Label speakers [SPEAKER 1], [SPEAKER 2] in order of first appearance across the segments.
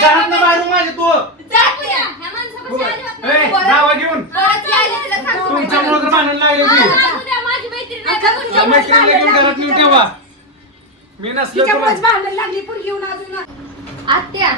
[SPEAKER 1] घरात बाहेर माझे तू. जावा घेऊन. ती आली तिला सांगतो. तुमच्यामुळे तर भांडण लागले मैत्रीण घेऊन घरात नेऊन ठेवा. मी नसलो तिच्यामुळेच तुला भांडण लागली पुरगी
[SPEAKER 2] येऊन अजून. आत्या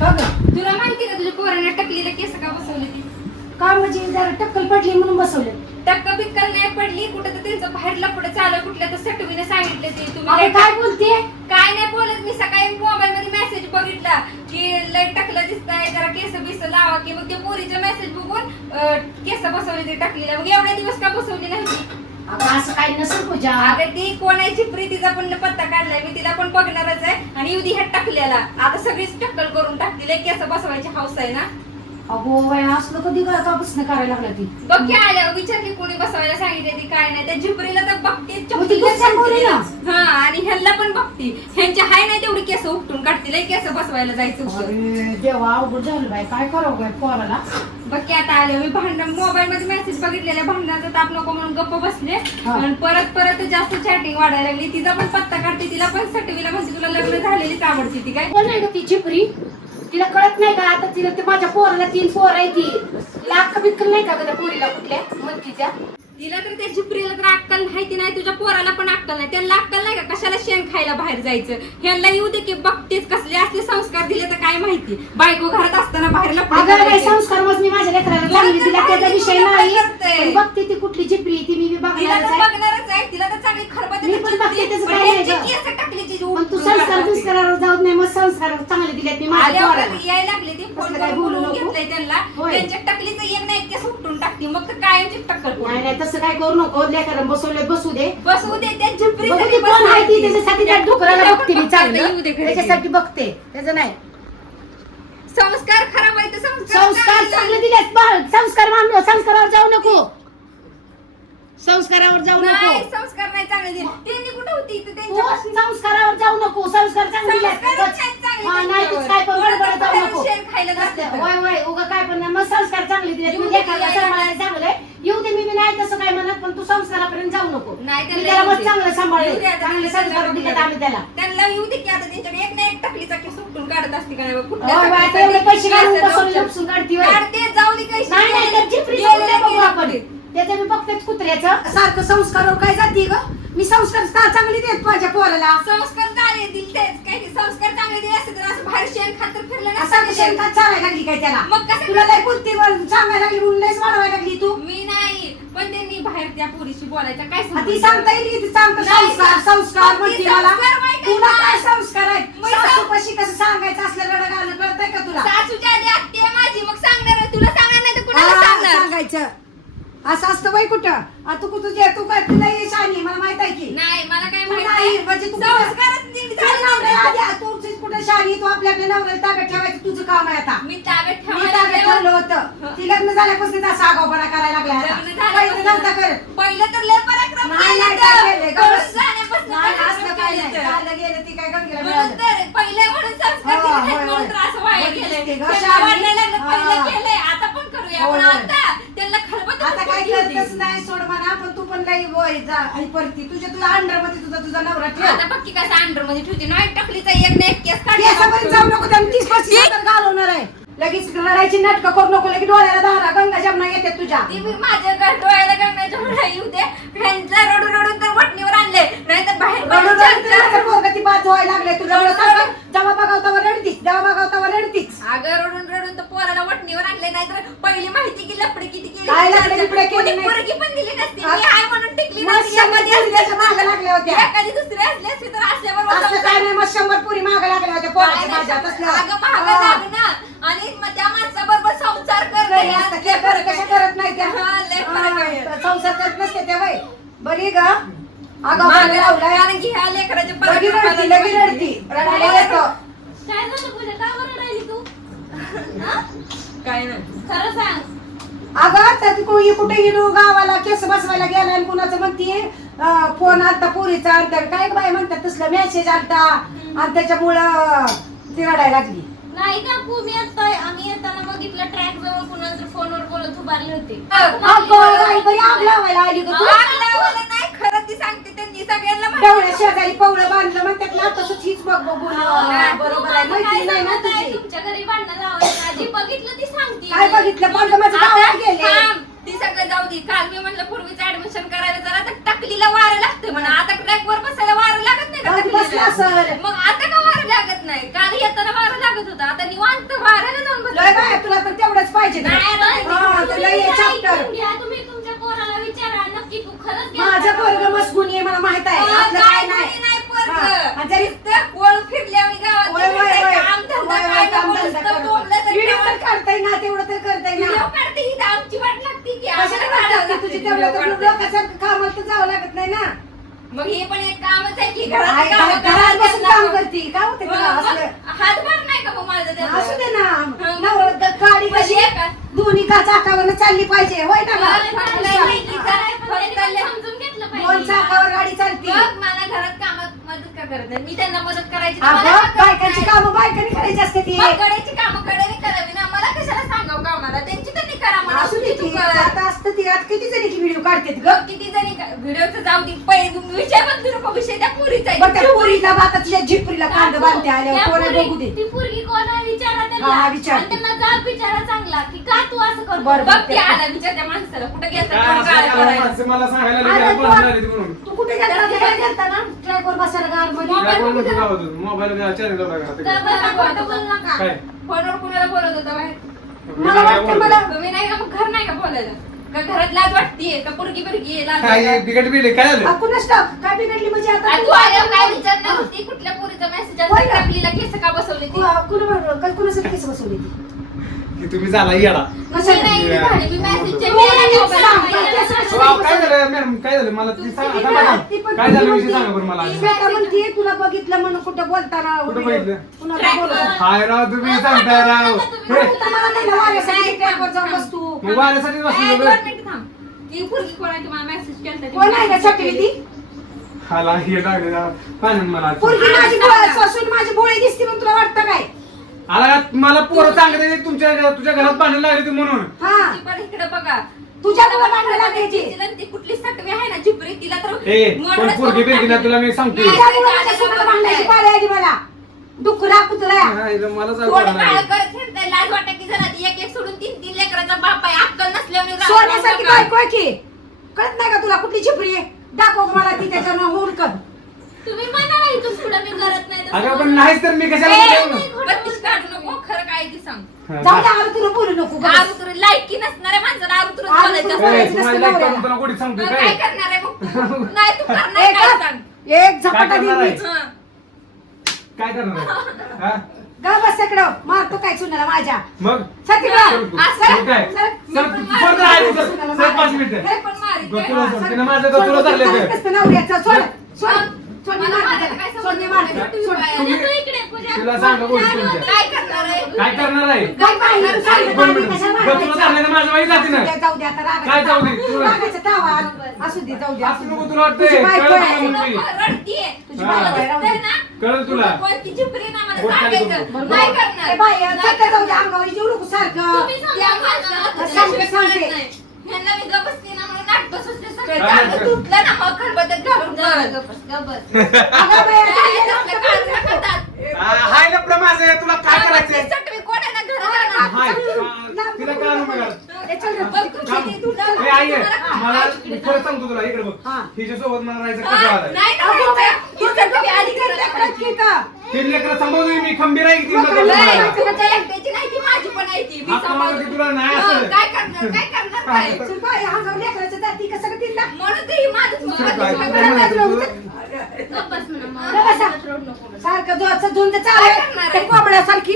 [SPEAKER 2] बघ. तुला माहिती का तुझ्या पोराने टकलीला केस का बसवली ती?
[SPEAKER 3] का म्हणजे जरा टक्कल पडली म्हणून बसवले?
[SPEAKER 2] टक्क बिक्कल नाही पडली कुठं तर त्यांचं बाहेर लपडं चालू कुठल्या तर सटवीने सांगितलं ते.
[SPEAKER 3] तुम्ही काय बोलते?
[SPEAKER 2] काय नाही बोलत मी सकाळी बघितला की लय टकलं दिसतंय जरा केस बिस लावा की मग ते पोरीचा मेसेज बघून केस बसवली ते टाकलेल्या मग एवढे दिवस का बसवली नाही?
[SPEAKER 3] अगं असं काही नसेल पूजा.
[SPEAKER 2] अगं ती कोणाची प्रीतीचा पण पत्ता काढलाय मी तिला पण बघणारच आहे. आणि युधी ह्या टाकलेला. आता सगळीच टक्कल करून टाकली केस बसवायची हौस आहे ना?
[SPEAKER 3] अगो वय असलं कधी बसणं करायला लागला ती?
[SPEAKER 2] बघ की आल्यावर विचार की कोणी बसवायला सांगितले ती काय नाही. त्या झिपरीला तर बघते
[SPEAKER 3] मग ती ना.
[SPEAKER 2] हा आणि ह्यांना पण बघती. ह्यांच्या हाय नाही तेवढी केस उपटून काढतील लय केस बसवायला जायचं होतं.
[SPEAKER 3] अरे देवा अवघड झालं बाई. काय करावं बाई पोराला?
[SPEAKER 2] बघ की आता आले मी भांडण मोबाईल मध्ये मेसेज बघितलेल्या भांडणाचा ताप नको म्हणून गप्प बसले. हा. आणि परत परत जास्त चॅटिंग वाढायला लागली. तिचा पण पत्ता काढते तिला पण सटवीला म्हणते तुला लग्न झालेलीच आवडते ती काय?
[SPEAKER 3] कोण आहे ग ती चिपरी तिला कळत नाही का? आता तिला ते माझ्या पोराला तीन पोर आहे ती.
[SPEAKER 2] तिला अक्का बिक्कल नाही का ग त्या पोरीला कुठल्या? म्हणतीच्या तिला तर त्या झिपरीला तर अक्कल माहिती नाही तुझ्या पोराला पण अक्कल नाही. त्यांना अक्कल नाही का कशाला शेण खायला बाहेर जायचं? ह्यांना येऊ दे की बघतेच कसले असले संस्कार दिले तर काय माहिती? बायको घरात असताना बाहेर लफडे
[SPEAKER 3] अगं बाई करायचे. संस्कार मग मी माझ्या लेकराला चांगली तिला त्याचा विषय नाही करते. पण बघते ती कुठली चिपरी ती मी बी तिला बघणारच तर आहे
[SPEAKER 2] बघणारच आहे तिला तर चांगली खरबत
[SPEAKER 3] मी पण बघते त्याचं काय
[SPEAKER 2] नाही गं. टाकलीची
[SPEAKER 3] पण तू संस्कार बिस्कारावर जाऊ नाही मग संस्कार चांगले दिलेत मी माझ्या आल्यावर पोराला
[SPEAKER 2] यायला लागले ते फोन कसलं काय करून बोलू बोलवून नको? घेतलंय त्यांना होय. त्यांच्या टकलीचं एक ना एक केस उपटून टाकते मग तर कायमची टक्कल
[SPEAKER 3] तसं काय करू नको? लेकरं बसवले बसू दे.
[SPEAKER 2] बसवू दे त्या झिपरी
[SPEAKER 3] बघू दे कोण आहे ती त्याच्यासाठी त्या डुकराला बघते मी चांगलं. त्याच्यासाठी बघते. त्याचं नाही.
[SPEAKER 2] संस्कार खराब आहे तर संस्कार
[SPEAKER 3] संस्कार चांगले चांगले बाळ. संस्कार मान संस्कारावर जाऊ नको. संस्कारावर जाऊ नाही नको
[SPEAKER 2] संस्कार नाही चांगले दिले. त्यांनी कुठे होती? तर तू
[SPEAKER 3] त्यांच्यापाशी संस्कारावर जाऊ नको. संस्कार चांगले दिलेत.
[SPEAKER 2] संस्कारच आहेत चांगले
[SPEAKER 3] हा, नाही तूच काय पण. गडबड जाऊ बाहेरून नको. शेण खायला जाते. वय वय उगा काय पण नाही. मग संस्कार चांगले दिले तू लेकराला. सांभाळायला बी नाही तसं काय म्हणत पण तू संस्कारापर्यंत जाऊ नको नाही मी त्यांना त्याला येऊ मग दे. चांगलं सांभाळले येऊ दे आता चांगले त्यांना संस्कार दिलेत सांभाळून आम्ही त्याला
[SPEAKER 2] त्यांना येऊ दे की आता त्यांच्याकडे एक ना एक टकलीचा केस उपटून काढत असते का नाही बघ. होय,
[SPEAKER 3] कुठल्या बाय, टकलीचा तेवढे पैसे घालून केस बसवले उपटून. लपसून काढती होय.
[SPEAKER 2] काढते जाऊ दे काही
[SPEAKER 3] नाही नाही दे बघू आपण त्याचं मी बघतेच कुत्र्याचं सारखं संस्कारावर काय जाते ग मी संस्कार चा- चांगली देत माझ्या पोराला
[SPEAKER 2] संस्कार चांगले दिले तेच काही. संस्कार शेण खात तर फिरलं असा
[SPEAKER 3] नसतं विषय ते. का चालायला लागली काय त्याला मग कसं तुला बुद्धी वर- सांगायला लागली म्हणून लयच वाढवायला लागली तू
[SPEAKER 2] मी नाही पण त्यांनी बाहेर त्या पोरीशी बोलायचं काय आ,
[SPEAKER 3] ती? सांगता येईल की ती सांगतं नाही, संस्कार संस्कार
[SPEAKER 2] ती म्हणते मला संस्कार माहिती
[SPEAKER 3] आहे तुला का? काय संस्कार आहेत मग सांग. सासूपाशी कसं सांगायचं असलं रडा घालणं कळतंय का तुला
[SPEAKER 2] सासूच्या आधी आत्ती आहे माझी मग सांगणार आहे. तुला सांगणार नाही तर कुणाला हा, सांगणार
[SPEAKER 3] सांगायचं असं असतं बाई कुठं आ, तू कुठं जे तू काय तुला ये शानी मला माहीत आहे की
[SPEAKER 2] नाही मला काय तू माहीत नाही, नाही. म्हणजे तू संस्कारच नीट तुझ्या
[SPEAKER 3] झाले नवऱ्याला नाही. आधी आ, तू तुझी कुठं शानी तू आपल्या आपल्या नवऱ्याला ताब्यात ठेवायचं तुझं काम आहे आता
[SPEAKER 2] मी ताब्यात मी ठेवायला
[SPEAKER 3] ताब्यात ठेवलं होतं ती लग्न झाल्यापासून असा आगाऊपणा करायला लागला आता. लग्न पहिलं नव्हता करत पहिलं तर लय पराक्रम
[SPEAKER 2] नाही नाही तर. काय केलंय का कळून बस? जाण्यापासून
[SPEAKER 3] नाही पराक्रम असलं काय केले नाही तर. झालं गेलं ती काय गंगेला म्हणून
[SPEAKER 2] मिळालं तर पहिले म्हणून संस्कार हा, दिले होय, नाहीत म्हणून होय. तर असं वाया बरं गेलंय. दिसते ग, त्यांना शाली. वाढायला लागलं, पहिलं हा. केलंय, आता पण करूया होय, पण होय. आता त्यांना
[SPEAKER 3] आता काय करतच नाही सोड म्हणा पण तू पण लई वय जा आणि परती तुझ्या तुझ्या अंडरमध्ये तुझा तुझा नवरा ठेव
[SPEAKER 2] आता बघ की कसं अंडरमध्ये ठेवते नाही टाकलीचा एक ना एक केस
[SPEAKER 3] केसापर्यंत जाऊ नको त्याला तीस पस्तीस नंतर घालवणार आहे लगेच रडायची नाटकं करू नको लगेच डोळ्याला दारा गंगा जमना येते तुझ्या
[SPEAKER 2] ती बी माझ्या घर डोळ्याला गंगाच्या डोळ्या येऊ दे ह्यांचा रडून रडून तर वटणीवर आणले नाही तर बाहेर
[SPEAKER 3] रडून बाहेर रडून पोरगं ती बाद व्हायला लागले तुझ्या रडून रडून. जेव्हा बघाव तेव्हा रडतीस जेव्हा बघाव तेव्हा रडतीस
[SPEAKER 2] अगं रडून रडून तर पोराला वटणीवर आणले नाही तर पहिली माहिती की लपडी किती केली
[SPEAKER 3] काय लफडी. बिफडी केली
[SPEAKER 2] कोणी नाही. पोरगी पण दिली नसती? मी आहे म्हणून टिकली मग
[SPEAKER 3] नसती शंभर एखादी पोरी त्याच्या मागं लागल्या होत्या.
[SPEAKER 2] एखादी दुसरी असली असती तर असल्याबरोबर
[SPEAKER 3] असलं काय संसार- नाही मग शंभर पुरी माग लागल्या होत्या काय पोराच्या नाही माझ्या अगं तसल्या
[SPEAKER 2] महाग आणि मग त्या माणसाबरोबर संसार लय
[SPEAKER 3] पोरं फरक कशा आहे. करत नाही त्या. हा, लय फरक आहे. हा, संसार करत नसते त्या बाई. बरी ग. अगं मागं
[SPEAKER 2] लावलाय. लावलाय लेकराच्या
[SPEAKER 3] लगी रडती लगी रडती. रडायला येतो.
[SPEAKER 2] काय झालं पूजा? का बरं रडायली तू? काय नाही. खरं सांग.
[SPEAKER 3] अगं तर ती कोणी कुठे गेलो? गावाला केस बसवायला गेला आणि कुणाचं म्हणते फोन आलता पुरीचा आणि त्या काय बाय म्हणतात तसलं मेसेज आलता. आणि त्याच्यामुळं ती रडायला लागली.
[SPEAKER 2] नाही का मी आता आम्ही येताना बघितलं ट्रॅक जवळ कुणाच्या फोनवर बोलत उभारले होते.
[SPEAKER 3] आली
[SPEAKER 2] नाही ती सांगते त्यांनी सगळ्यांना बघ बघून बरोबर बघितलं ती सांगते.
[SPEAKER 3] काय बघितलं? माझं गावात गेले
[SPEAKER 2] ती सगळं जाऊ दे काल मी म्हणलं पूर्वीचं ऍडमिशन करायला जरा तर टाकलीला वारं लागतं म्हणा आता ट्रॅक वर बसायला वारं लागत नाही का
[SPEAKER 3] टाकलीला?
[SPEAKER 2] मग आता का वारं लागत नाही काल येताना वारं लागत होता आता निवांत वाऱ्याला जाऊन लय
[SPEAKER 3] बसलं. बाय तुला तर तेवढंच पाहिजे ना. नाही, नाही, हा, हे chapter. माझं? पोरग मस्कून आहे मला माहीत आहे
[SPEAKER 2] आपलं काय काय नाही नाही हा. आणि जरी- नुसतं वळू फिरल्या आणि गावात वय, वय, फिरताय, वय. कामधंदा वय, वय, काय नको,
[SPEAKER 3] कामधंदा नुसतं करतो. बोंबलं तर व्हिडिओ तर गावात. काढता येईना, तेवढं तर करता येईना.
[SPEAKER 2] व्हिडिओ काढते ही तर आमची वाट लागते
[SPEAKER 3] की कशाला आम्हाला काढतात काढावं ते? लागते तुझी व्हिडिओ तेवढं तर. लोकांसारखं कामाला तर जावं लागत नाही ना
[SPEAKER 2] मग हे पण एक कामच आहे की घरात
[SPEAKER 3] घरात बसून. काम करते काय होते तुला मग- असलं मग
[SPEAKER 2] हातभार नाही का मग माझं?
[SPEAKER 3] असू दे ना नवरा ग- गाडी म्हणजे कशी का? दोन्ही का चाकावर चालली पाहिजे होय ना मग
[SPEAKER 2] गं? चाललंय सांग. नाही की हा. जरा पण त्यांनी फक्त पण ले- समजून घेतलं दोन
[SPEAKER 3] पाहिजे चाकावर गाडी चालती
[SPEAKER 2] मग मला घरात कामात मदत का करत नाही मी त्यांना मदत करायची
[SPEAKER 3] तर मला अगं का करत बायकांची नाही? कामं बायकांनी करायची असते ती
[SPEAKER 2] मग कडेची कामं कडेने करावी ना मला कशाला सांगावं कामाला त्यांची त्यांनी करा
[SPEAKER 3] म्हणा असू दे तू की कर. आता ती आता किती जणी व्हिडिओ काढते ग?
[SPEAKER 2] बघ किती जणी व्हिडिओचं जाऊ दे. पहिले विषय बदलू नको विषय त्या पुरीचा आहे.
[SPEAKER 3] बघ त्या पोरीला आता तुझ्या झिपरीला कांदा बांधते आल्यावर त्या कोणा पोरी- बघू दे.
[SPEAKER 2] ती पोरगी कोण आहे? विचारा हा,
[SPEAKER 3] त्यांना. विचार. आणि
[SPEAKER 2] त्यांना जाब विचारा चांगला की का तू असं करतो? बरं, बघ ती आला विचार त्या माणसाला. कुठे गेलता
[SPEAKER 1] काय कोण असं गाळा काय करायला? माणसं मला सांगायला लागले तू- पण झाली ती म्हणून.
[SPEAKER 3] तू कुठे गेलता? काय गेलता ना? ट्रॅकवर बसायला गारमध्ये.
[SPEAKER 1] मोबाईल बघू दे. मोबाईल चॅनल
[SPEAKER 2] खोटं बोलू नका काय? फोनवर कुणाला बोलत होता बाहेर?
[SPEAKER 3] मला वाटतं मला
[SPEAKER 2] तुम्ही नाही का मग घर नाही का बोलायला? का घरात लाज वाटतीये? का पुरगी पुरगी आहे लाज
[SPEAKER 1] काय वाटते? बिकट बिले काय झालं?
[SPEAKER 3] कुणाच टाक काय बिघडली म्हणजे आता
[SPEAKER 2] आणि तू आल्यावर काय विचारणार होती? कुठल्या पुरीचा मेसेज होय? टाकलीला केस का बसवली ती?
[SPEAKER 3] कुणा कुणासाठी केस बसवली ती?
[SPEAKER 1] की तुम्ही झाला येडा. अहो, काय? झालं मॅडम? काय झालं? मला ती सांग. आता काय झालं म्हणती- विषय सांगा
[SPEAKER 3] बरं मला ती आता म्हणते तुला बघितलं म्हणून कुठं बोलताना कुठं बघितलं? कुणाला बोलत होता.
[SPEAKER 1] हाय राव तुम्ही सांगताय राव.
[SPEAKER 3] हे, आता मला नाही ना वाऱ्यासाठी
[SPEAKER 2] ट्रॅकवर जाऊन बस तू मग वाऱ्यासाठी ए, बसलो दोन मिनिटं थांब. ती पुरगी कोण आहे ती मला मेसेज केलता ती
[SPEAKER 3] कोण आहे का? message छकली केली. हो.
[SPEAKER 1] हाला हे टाकले राव. पाण्यात मला.
[SPEAKER 3] पोरगी माझी बोळ- सासून माझी बोळी दिसते पण तुला वाटतं काय?
[SPEAKER 1] आला? मला पोरं सांगते तुमच्या तुझ्या घरात पाणी लागली ती म्हणून.
[SPEAKER 3] हा. ती
[SPEAKER 2] पण इकडे बघा.
[SPEAKER 3] तुझ्या भांडणं लागायची.
[SPEAKER 2] तिला ती कुठली सटवी आहे ना चिपरी तिला तर
[SPEAKER 1] ए मोडलं कोण पोरगी करून बिरगी ना तुला मी
[SPEAKER 3] नाही. तुझ्या पाळी आली मला? डुकरा
[SPEAKER 1] मला थोडं
[SPEAKER 2] काळ करत लाज वाटत की जरा ती एक एक सोडून तीन तीन लेकराचा बाप आहे. अक्कल नसल्याने
[SPEAKER 3] राव- सोन्यासारखी राव- बायको आहे की? कळत नाही का तुला कुठली चिपरी आहे? दाखव मला ती त्याच्यानं हुडकन
[SPEAKER 2] तुम्ही म्हणा ना इथून पुढे मी करत नाही तसं
[SPEAKER 1] अगं पण. नाहीच तर मी कशाला
[SPEAKER 2] ए? बत्तीस काढू नको
[SPEAKER 3] खरं काय ती सांग जाऊ दे आरू तुला बोलू नको
[SPEAKER 2] गं. आरू तुला लायकी नसणाऱ्या माणसाला आरू तुला
[SPEAKER 3] आरू बोलायचं तुला असतं. ए,
[SPEAKER 1] बोलायचं तुम्हाला नसतं like करून नवऱ्याला. तुला गोडीत सांगतोय
[SPEAKER 2] मग काय काय करणार आहे मग तू? नाही तू करणार एक काय सांग
[SPEAKER 3] एक झपाटा काय करणार दिली आहे? हं.
[SPEAKER 1] काय करणार आहे? हा?
[SPEAKER 3] गा बस इकडं मारतो काय सुनाला माझ्या मग सर तिकडं. चल
[SPEAKER 1] तू. आ, सर, चल काय? सर. चल, मी पण तू परत आहे तिथं. सुनाला चल, पाच मारायचं. मिनिटं.
[SPEAKER 2] हे पण मारीत
[SPEAKER 1] गं, आहे. तुला सोड. सर. तिनं माझं सोड, गतुलं सोड, धरलंय सोड, ते.
[SPEAKER 3] नसतं नवऱ्याचं. सोड, सोड. सोड, मी मला मारते मारायचं त्याला. काय सोड, संबंध मी नाही.
[SPEAKER 2] मारते. सोड, सोड. तुम्ही- तू इकडे पूजा.
[SPEAKER 1] तिला सांगा गोष्ट तुमच्या
[SPEAKER 2] काय करणार आहे
[SPEAKER 1] काय करणार आहे
[SPEAKER 3] काय पाहिजे? काय दोन मी
[SPEAKER 1] मिनिटं. कशाला गं, तुला? धरलं तर माझं वाईट जाते ना
[SPEAKER 3] जाऊ दे आता
[SPEAKER 1] काय जाऊ दे? तू-
[SPEAKER 3] रागाचा तावा. असू दे जाऊ दे
[SPEAKER 1] असं नको तुला वाटतंय तुझी
[SPEAKER 3] बायको कळलं आहे.
[SPEAKER 2] तुला? रडतीये. तुझी हा. दिसतंय
[SPEAKER 1] ना? कळलं तुला
[SPEAKER 2] कोणती चिपरी ना मला बोट खाली सांगायचं. करू. बरोबर. नाही ए करणार.
[SPEAKER 3] बाई, नाही चक्कर जाऊ दे करणार. अंगावर नको सारखं
[SPEAKER 2] तुम्ही सांगा मला.
[SPEAKER 3] माणसाला सांगते, त्याच्याशिवाय सांगते. कळत नाही.
[SPEAKER 2] ह्यांना मी गप्प बसते ना म्हणून नाटकं सुचले सगळे. काय? तुटलं ना मग खलबत्त्यात घालून. गबस, गबस.
[SPEAKER 1] अगं बाई, आता काय हे आपल्या करू काळजाला नको. खातात. आ, हाय ना प्रमाज आहे तुला काय
[SPEAKER 2] करायचंय ती सटवी कोण आहे ना घरात
[SPEAKER 1] आणा. हाय का- तिला काय आणू ए, आई आहे. मला मी खरं सांगतो तुला इकडे बघ हा. मला राहायचं कसं आलंय नाही? तीन लेकरं सांभाळून मी खंबीर आहे की तीन मग लेकरं? नाही, सांभाळायला? नाही की तुला नाही असं.
[SPEAKER 2] काय करणार काय करणार काय कसं? म्हणून ते ही माझंच
[SPEAKER 3] काय? काय करणार? सारखं जोरचं झुंज चालू आहे. आहे? कोंबड्यासारखी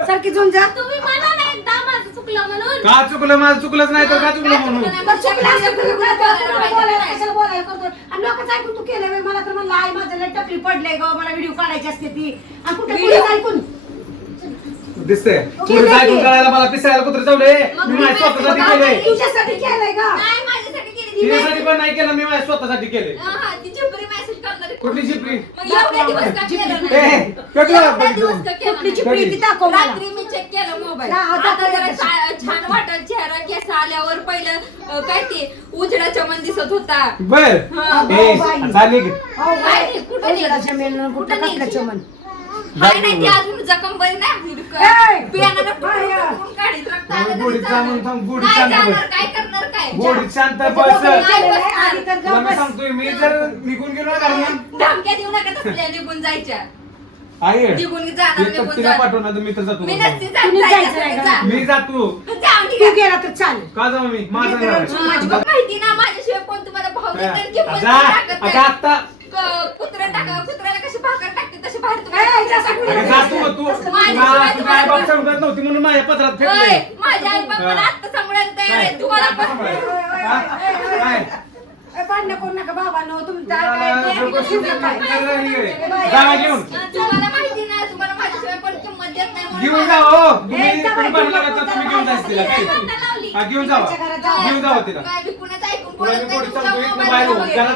[SPEAKER 3] सारखी झुंज.
[SPEAKER 2] तुम्ही म्हणा ना एकदा माझं चुकलं म्हणून.
[SPEAKER 1] का चुकलं? माझं चुकलंच नाही तर का चुकलं म्हणून? बरं,
[SPEAKER 3] चुकलं असेल तर तुला बोलायला- बोलायला कशाला बोलायला करतो? आणि लोकांचं ऐकून तू केलं बाई, मला तर म्हणलं आई माझं लय टपरी पडलंय ग मला व्हिडिओ काढायची असते ती. आणि कुठे Video? कुठे ऐकून?
[SPEAKER 1] दिसतंय. पुढे करायला मला पिसायला कुत्र चावले मग मी मी माझ्या स्वतःसाठी मग केले आम्ही-
[SPEAKER 3] तुझ्यासाठी केलंय नाही
[SPEAKER 2] माझ्यासाठी ती
[SPEAKER 1] तिच्यासाठी. पण नाही केलं मी माझ्या स्वतःसाठी केले हा, हा. कुठली केलं
[SPEAKER 2] कुठली
[SPEAKER 3] नाही? चिपरी ती दाखव मला
[SPEAKER 2] रात्री मी चेक केलं मोबाईल हा, आता आता जरा कशी? छा- छान वाटल चेहरा केस आल्यावर पहिलं अं, काय ते उजडा चमन दिसत होता
[SPEAKER 1] बर हा. ए बाई. चालेल की
[SPEAKER 3] हो काय? कुठं नाही? कुठं कुठं नाही? कसलं चमन
[SPEAKER 2] काय नाही ती अजून जखम बरी नाही
[SPEAKER 1] ए!
[SPEAKER 2] फुटून आलं
[SPEAKER 3] तरी
[SPEAKER 2] जा चालेल. नाही जाणार. काय करणार काय
[SPEAKER 1] शांत बस आहे, तुला गप्प मी. सांगतोय मी जर निघून गेलो ना घरातून,
[SPEAKER 2] धमक्या देऊ नका तसल्या निघून जायच्या
[SPEAKER 1] आई निघून जाणार, मी निघून तिला जाणार. पाठवणार तर मी तर जातो
[SPEAKER 2] मी नसते जात,
[SPEAKER 3] तुम्ही जायचं
[SPEAKER 1] जायचं जा. मी जातो
[SPEAKER 3] तू घ्या. गेला तर चालेल
[SPEAKER 1] का जाऊ मी माझं मी
[SPEAKER 2] घर आहे. तर- माझी बघ माहिती ना माझ्याशिवाय कोण तुम्हाला किंमत
[SPEAKER 1] जा, टाकत आता नाही. आता
[SPEAKER 2] क- कुत्रा टाका कशी भाकर टाकते तशी
[SPEAKER 3] जा
[SPEAKER 1] तू तुला तुझ्या आई बाप सांगत नव्हती म्हणून माझ्या पत्रात
[SPEAKER 2] फेकले माझ्या आई बापाला. आत्ता सांभाळायला तयार काय? आहे तुम्हाला
[SPEAKER 3] काय पण? काय? भांडणं करू नका बाबांनो तुमचं
[SPEAKER 1] तुम्हाला काय- डोकं शिवलं काय? करायला लागली काय? जा घेऊन
[SPEAKER 2] तुम्हाला माहिती ना तुम्हाला माझ्याशिवाय कोण किंमत देत नाही
[SPEAKER 1] म्हणून घेऊन जा हो तुम्ही ए, जा तुम्ही बाई, बनला तुला तर तुम्ही घेऊन जायचं तिला काय? हा, घेऊन जावा जावा. घेऊन जावा तिला काय
[SPEAKER 2] ऐकून बोलत
[SPEAKER 1] नाही, नाही. करणार.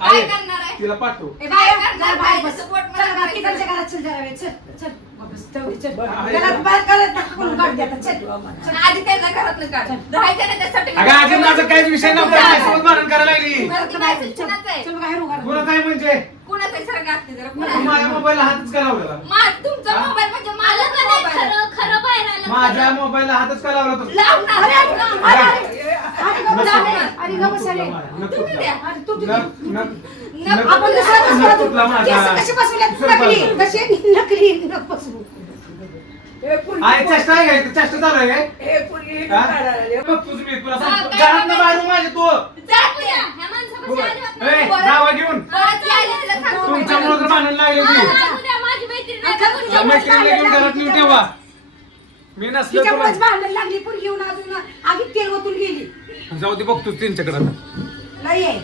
[SPEAKER 1] काय. करणार? तिला पाठव
[SPEAKER 3] ए, बाया, काय करणार? जरा बाहेर काय बस. support चल मला बा, तिकडच्या करायचं? घरात चल जरा वेळ. चल, चल. बाबा, तेवढी चल. बाहेर. घरात बाहेर करत नका कोण काढू दे आता. चल.
[SPEAKER 2] पण आधी त्यांना घरात काढ राहायचं नाही त्यासाठी
[SPEAKER 1] अगं अजून माझा काहीच विषय नव्हता भांडण करायला लागली
[SPEAKER 2] घरातली बाहेर कुणाचं आहे?
[SPEAKER 3] चल बाहेर उभा राहा.
[SPEAKER 1] कोणा काय म्हणजे
[SPEAKER 2] कुणाचं आहे? सरका असते
[SPEAKER 1] जरा तू कुणाचं? माझ्या मोबाईलला हातच का लावलेला
[SPEAKER 2] मा- तुमचा हा? मोबाईल म्हणजे माझा नाही मोबाईल आहे. खरं खरं बाहेर आलं
[SPEAKER 1] माझ्या खरं. मोबाईलला हातच का लावला तू
[SPEAKER 3] लावणार, अरे, अरे, लावणार. अरे, अरे, अरे, गप्प बस, अरे, अरे, गप्प बस, अरे. तुम्ही द्या. अरे, तू- तू- नक-
[SPEAKER 1] नक- नक- नक-
[SPEAKER 3] आपण दुसरा. तुटला माझा. केस कशी बसवल्यात? दुसरा नकली. बसवा. कशी नकली नक बसवू.
[SPEAKER 1] आहे चेष्टा आहे काय चेष्टा चालू आहे काय हा? बघ तुझं मी तुला सांगतो. हा, काय घरातनं बाहेर माझे तू जात नाही. ह्या माणसापाशी अजिबात नाही. ए, जावा घेऊन. तुमच्यामुळे तर भांडण लागले. मैत्रिणीला घेऊन घरात नेऊन ठेवा मी नसलं तिच्यामुळेच तुला भांडण लागली पुरी घेऊन अजून आगीत तेल ओतून गेली जाऊ दे बघ तू त्यांच्याकडे नाही आहे